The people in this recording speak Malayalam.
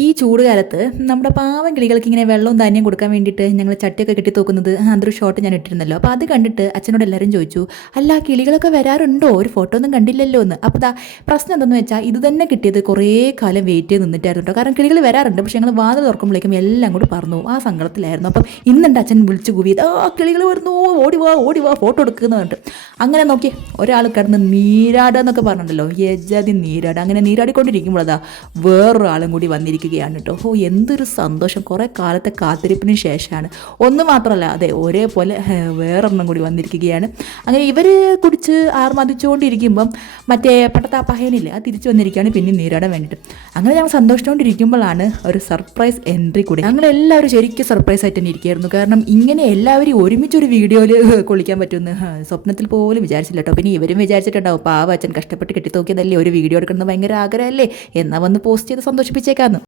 ഈ ചൂട് കാലത്ത് നമ്മുടെ പാവം കിളികൾക്ക് ഇങ്ങനെ വെള്ളവും ധാന്യം കൊടുക്കാൻ വേണ്ടിയിട്ട് ഞങ്ങൾ ചട്ടിയൊക്കെ കെട്ടി തൂക്കുന്നത് അതൊരു ഷോട്ട് ഞാൻ ഇട്ടിരുന്നല്ലോ. അപ്പോൾ അത് കണ്ടിട്ട് അച്ഛനോട് എല്ലാവരും ചോദിച്ചു, അല്ല കിളികളൊക്കെ വരാറുണ്ടോ, ഒരു ഫോട്ടോ ഒന്നും കണ്ടില്ലല്ലോ എന്ന്. അപ്പോൾ പ്രശ്നം എന്തെന്ന് വെച്ചാൽ ഇത് തന്നെ കിട്ടിയത് കുറേ കാലം വെയിറ്റ് ചെയ്ത് നിന്നിട്ടായിരുന്നു കേട്ടോ. കാരണം കിളികൾ വരാറുണ്ട്, പക്ഷേ ഞങ്ങൾ വാതിൽ തുറക്കുമ്പോഴേക്കും എല്ലാം കൂടി പറഞ്ഞു. ആ സങ്കടത്തിലായിരുന്നു. അപ്പം ഇന്നുണ്ട് അച്ഛൻ വിളിച്ചു കൂവിയത്, കിളികൾ വരുന്നു, ഓടി വാ ഫോട്ടോ എടുക്കുന്ന പറഞ്ഞിട്ട്. അങ്ങനെ നോക്കി ഒരാൾ കിടന്ന് നീരാടുക എന്നൊക്കെ പറഞ്ഞിട്ടുണ്ടല്ലോ, യജാതി നീരാട്. അങ്ങനെ നീരാടിക്കൊണ്ടിരിക്കുമ്പോൾ വേറൊരാളും കൂടി വന്നിരിക്കുകയാണ് കേട്ടോ. എന്തൊരു സന്തോഷം, കുറേ കാലത്തെ കാത്തിരിപ്പിന് ശേഷമാണ്. ഒന്ന് മാത്രമല്ല, അതെ ഒരേപോലെ വേറൊരെണ്ണം കൂടി വന്നിരിക്കുകയാണ്. അങ്ങനെ ഇവർ കുടിച്ച് ആർമതിച്ചുകൊണ്ടിരിക്കുമ്പം മറ്റേ പട്ടത്താ പഹയനില്ലേ, അത് തിരിച്ചു വന്നിരിക്കുകയാണ് പിന്നെ നീരാടാൻ വേണ്ടിയിട്ട്. അങ്ങനെ ഞങ്ങൾ സന്തോഷിച്ചുകൊണ്ടിരിക്കുമ്പോഴാണ് ഒരു സർപ്രൈസ് എൻട്രി കൂടി. ഞങ്ങളെല്ലാവരും ശരിക്കും സർപ്രൈസ് ആയിട്ട് തന്നെ ഇരിക്കുകയായിരുന്നു. കാരണം ഇങ്ങനെ എല്ലാവരും ഒരുമിച്ചൊരു വീഡിയോയിൽ കൊള്ളിക്കാൻ പറ്റുമെന്ന് സ്വപ്നത്തിൽ പോലും വിചാരിച്ചില്ല കേട്ടോ. പിന്നെ ഇവരും വിചാരിച്ചിട്ടുണ്ടാവും, പാവ അച്ഛൻ കഷ്ടപ്പെട്ട് കെട്ടിത്തോക്കിയതല്ലേ, ഒരു വീഡിയോ എടുക്കുന്നത് ഭയങ്കര ആഗ്രഹമല്ലേ, എന്നാൽ വന്ന് പോസ്റ്റ് ചെയ്ത് സന്തോഷിപ്പിച്ചേക്കാന്ന്.